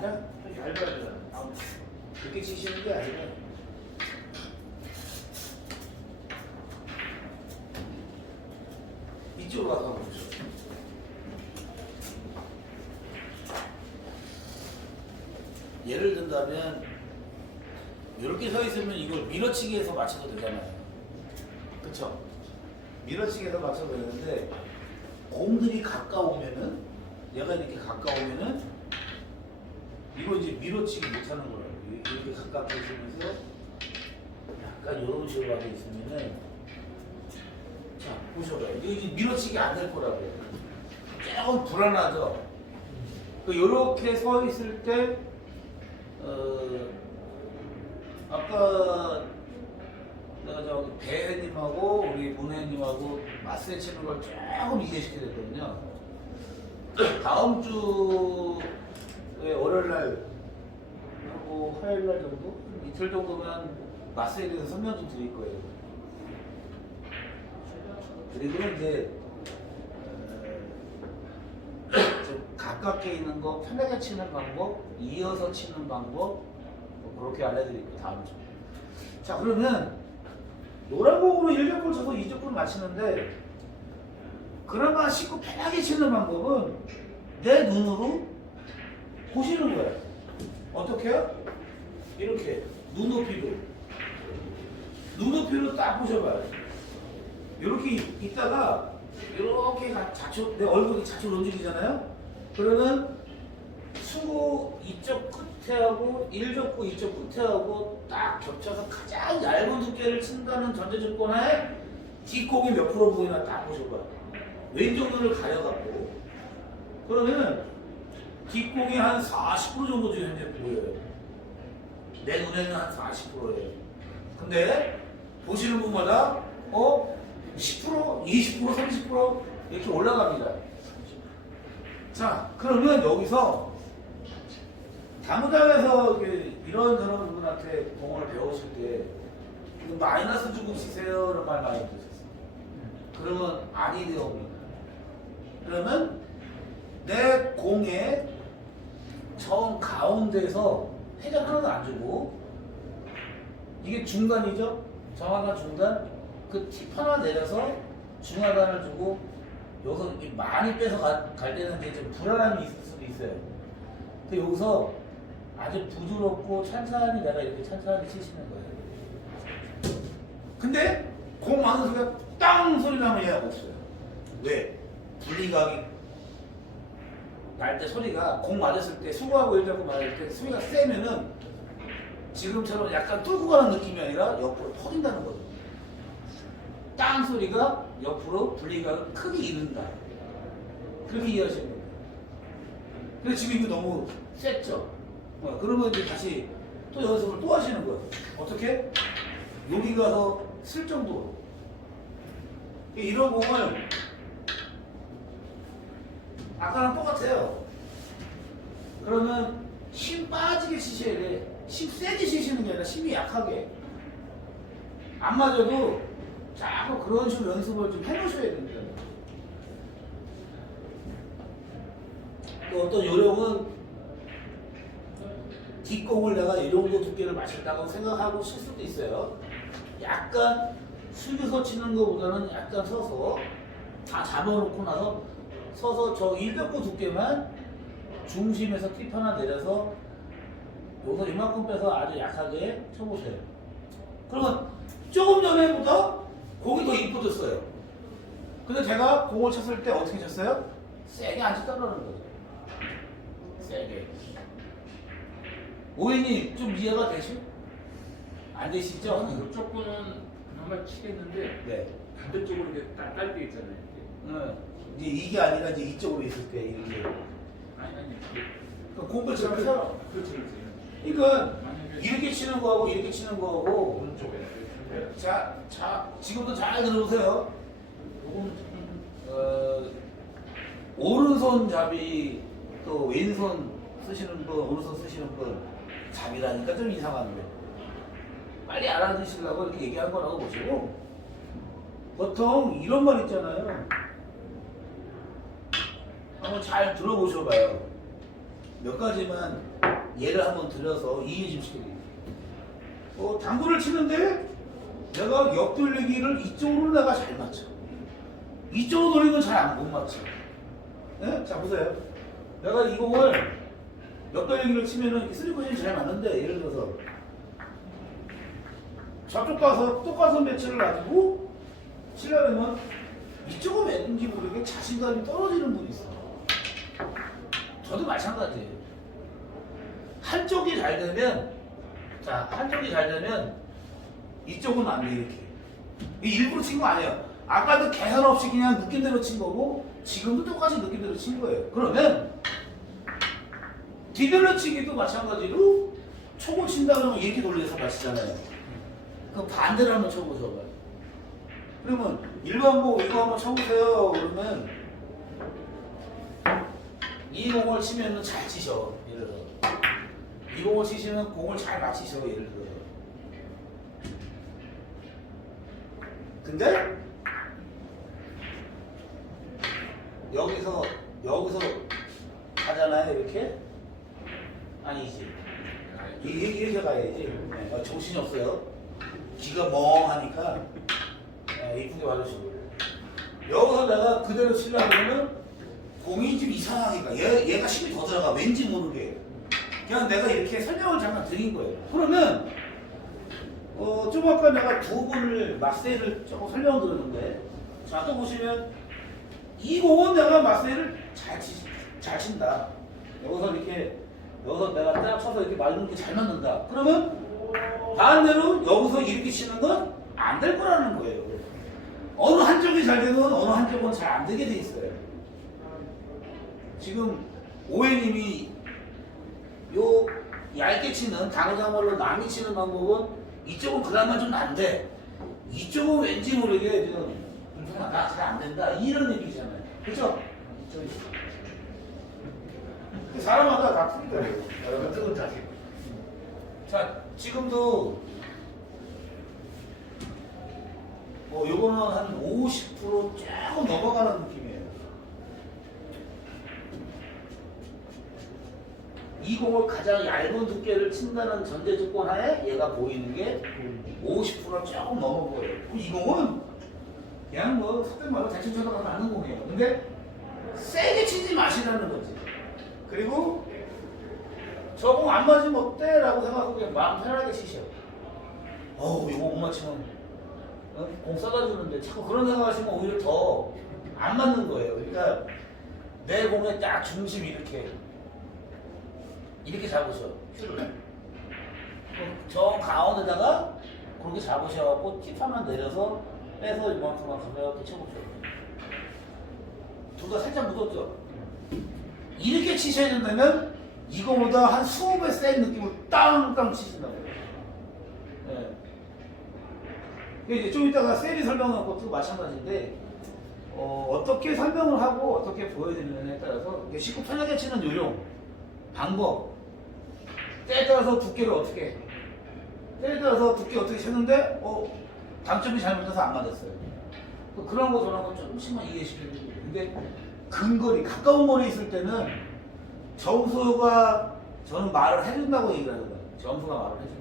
아니라 좀 얇아야 되잖아. 아, 그렇게 치시는 게 아니라 이쪽으로 가서 보죠. 예를 든다면 이렇게 서 있으면 이걸 밀어치기해서 맞춰도 되잖아요. 그쵸? 밀어치기해서 맞춰도 되는데 공들이 가까우면은 얘가 이렇게 가까우면은 이거 이제 밀어치기 못하는 거라고 이렇게 가깝게 있으면서 약간 이런 식으로 하게 있으면은 자 보셔봐요. 이제 밀어치기 안 될 거라고요 조금 불안하죠? 그 요렇게 서 있을 때 어, 아까 내가 저기 배혜님하고 우리 문혜님하고 맞세 치는 걸 조금 이해시켜야 되거든요. 다음 주 에 월요일 날 하고 화요일 날 정도 이틀 정도면 맞세에 대해서 설명 좀 드릴 거예요. 그리고 이제 어, 좀 가깝게 있는 거 편하게 치는 방법, 이어서 치는 방법 뭐 그렇게 알려드릴 거예요 다음 주. 자 그러면 노란 공으로 1적골 쳐서 2적골 맞히는데 그나마 쉽고 편하게 치는 방법은 내 눈으로 보시는 거예요. 어떻게요? 이렇게 눈높이로 눈높이로 딱 보셔봐요. 이렇게 있다가 이렇게 가- 좌측 내 얼굴이 좌측으로 움직이잖아요. 그러면 수고 이쪽 끝에하고 일적구 이쪽 끝에하고 딱 겹쳐서 가장 얇은 두께를 친다는 전제 조건하에 뒷공이 몇 프로 보이나 딱 보셔봐요. 왼쪽 눈을 가려갖고 그러면 뒷공이 한 40% 정도 지금 현재 보여요. 내 눈에는 한 40%예요. 근데 보시는 분마다 어 10%, 20%, 30% 이렇게 올라갑니다. 자, 그러면 여기서 당구장에서 그 이런 저런 분한테 공을 배우실 때 마이너스 주고 치세요라는 말 많이 들으셨어요. 그러면 아니 되옵니다. 그러면 내정 가운데서 회전 하나도 안 주고 이게 중단이죠? 정하단 중단 그 팁 하나 내려서 중하단을 주고 여기서 이 많이 빼서 가- 갈 때는 좀 불안함이 있을 수도 있어요. 근데 여기서 아주 부드럽고 찬찬히 내가 이렇게 찬찬히 치시는 거예요. 근데 공 맞는 소리가 땅 소리 나면 얘가 없어요. 왜? 분리각이 날 때 소리가 공 맞았을 때 수고하고 일자고 맞을 때 소리가 세면은 지금처럼 약간 뚫고 가는 느낌이 아니라 옆으로 퍼진다는 거죠. 땅 소리가 옆으로 분리각을 크게 이른다. 그렇게 이해하시면 돼요. 근데 지금 이거 너무 셌죠? 어, 그러면 이제 다시 또 연습을 또 하시는 거예요. 어떻게? 여기 가서 쓸 정도로. 이런 공을 아까랑 똑같아요. 그러면 힘 빠지게 치셔야 돼. 힘 세게 치시는 게 아니라 힘이 약하게. 안 맞아도 자꾸 그런 식으로 연습을 좀 해놓으셔야 됩니다. 또 어떤 요령은 뒷공을 내가 이 정도 두께를 맞췄다고 생각하고 칠 수도 있어요. 약간 숙여서 치는 것보다는 약간 서서 다 잡아놓고 나서 서서 저 일벽구 두께만 중심에서 팁 하나 내려서 여기서 이만큼 빼서 아주 약하게 쳐보세요. 그러면 조금 전에보다 공이 더 이뻐졌어요. 근데 제가 공을 쳤을 때 어떻게 쳤어요? 세게 안 쳤다는 거죠. 세게. 오해님 좀 이해가 되시? 안 되시죠? 이쪽 분은 정말 치겠는데 네. 반대쪽으로 이렇게 딸때 있잖아요. 이렇게. 네. 이제 이게 아니라 이제 이쪽으로 있을 때 이렇게. 아니 아니. 그 공을 치면서 그렇지 그렇지. 그러니까 만약에 이렇게 치는 거하고 이렇게 치는 거하고 오른쪽에. 자, 자 지금도 잘 들어보세요. 요거는 어, 오른손 잡이 또 왼손 쓰시는 분, 오른손 쓰시는 분 잡이라니까 좀 이상한데 빨리 알아두시려고 이렇게 얘기한 거라고 보시고 보통 이런 말 있잖아요. 한번 잘 들어보셔봐요. 몇 가지만 예를 한번 들어서 이해 좀 시켜드릴게요. 어, 당구를 치는데 내가 옆돌리기를 이쪽으로 내가 잘 맞춰. 이쪽으로 돌리면 잘안못 맞춰. 예? 자 보세요. 내가 이 공을 옆돌리기를 치면은 포지션이 잘 맞는데 예를 들어서 저쪽 가서 똑같은 배치를 가지고 치려면 이쪽은 왠지 모르게 자신감이 떨어지는 분이 있어. 저도 마찬가지예요. 한쪽이 잘 되면 자 한쪽이 잘 되면 이쪽은 안 돼 이렇게. 이 일부러 친 거 아니에요. 아까도 계산 없이 그냥 느낌대로 친 거고 지금도 똑같이 느낌대로 친 거예요. 그러면 뒤돌려치기도 마찬가지로 초고 친다 그러면 이렇게 돌려서 마시잖아요. 그럼 반대로 한번 쳐보죠. 그러면 일반보 이거 한번 쳐보세요. 그러면 이 공을 치면은 잘 치셔. 예를 들어. 이 공을 치시면 공을 잘 맞히셔. 예를 들어. 근데 여기서 여기서 가잖아요. 이렇게 아니지. 이렇게 이렇게 가야지. 네, 어, 정신이 없어요. 귀가 멍하니까 네, 이쁘게 봐주시고 여기서 내가 그대로 그러면 공이 좀 이상하니까. 얘, 얘가 힘이 더 들어가. 왠지 모르게. 그냥 내가 이렇게 설명을 잠깐 드린 거예요. 그러면 어, 좀 아까 내가 두 분을 마세를 조금 설명 드렸는데 자 또 보시면 이 공은 내가 마세를 잘, 치, 잘 친다. 여기서 이렇게 여기서 내가 딱 쳐서 이렇게 맞는 게 잘 맞는다. 그러면 반대로 여기서 이렇게 치는 건 안 될 거라는 거예요. 어느 한쪽이 잘 되면 어느 한쪽은 잘 안 되게 돼 있어요. 지금 오해님이 요 얇게 치는 당장말로 남이 치는 방법은 이쪽은 그나마 좀 난데 이쪽은 왠지 모르게 지금 불편하다 잘 안 된다 이런 얘기잖아요. 그렇죠? 사람마다 다 틀리더라고요. 여러분 뜨거운 자세. 자, 지금도 뭐 요거는 한 50% 조금 넘어가는 느낌이에요. 이 공을 가장 얇은 두께를 친다는 전제 조건 하에 얘가 보이는 게 50% 조금 넘어 보여요. 이 공은 그냥 뭐 속된 말로 대충 쳐다가면 아는 공이에요. 근데 세게 치지 마시라는 거지. 그리고 저 공 안 맞으면 어때? 라고 생각하고 그냥 마음 편하게 치셔. 어우, 이거 못 맞추면 어? 공 쏟아 주는데 자꾸 그런 생각하시면 오히려 더 안 맞는 거예요. 그러니까 내 공의 딱 중심 이렇게 이렇게 잡으셔. 큐를. 어, 저 가운데다가 그렇게 잡으셔갖고 팁 하나 내려서 빼서 이만큼만 가볍게 쳐보세요. 둘 다 살짝 묻었죠? 이렇게 치셔야 된다면 이거보다 한 20배 센 느낌으로 땅땅 치신다고요. 네. 이제 좀 이따가 세리 설명하는 것도 마찬가지인데 어, 떻게 설명을 하고 어떻게 보여드리느냐에 따라서 이게 쉽고 편하게 치는 요령, 방법, 때에 따라서 두께를 어떻게 해. 때에 따라서 두께 어떻게 쳤는데 어, 당점이 잘못돼서 안 맞았어요. 그 그런 거 저런 거 조금씩만 이해시켜드리고 근데 근거리, 가까운 거리에 있을 때는 점수가 저는 말을 해준다고 얘기를 하는 거예요. 점수가 말을 해준다.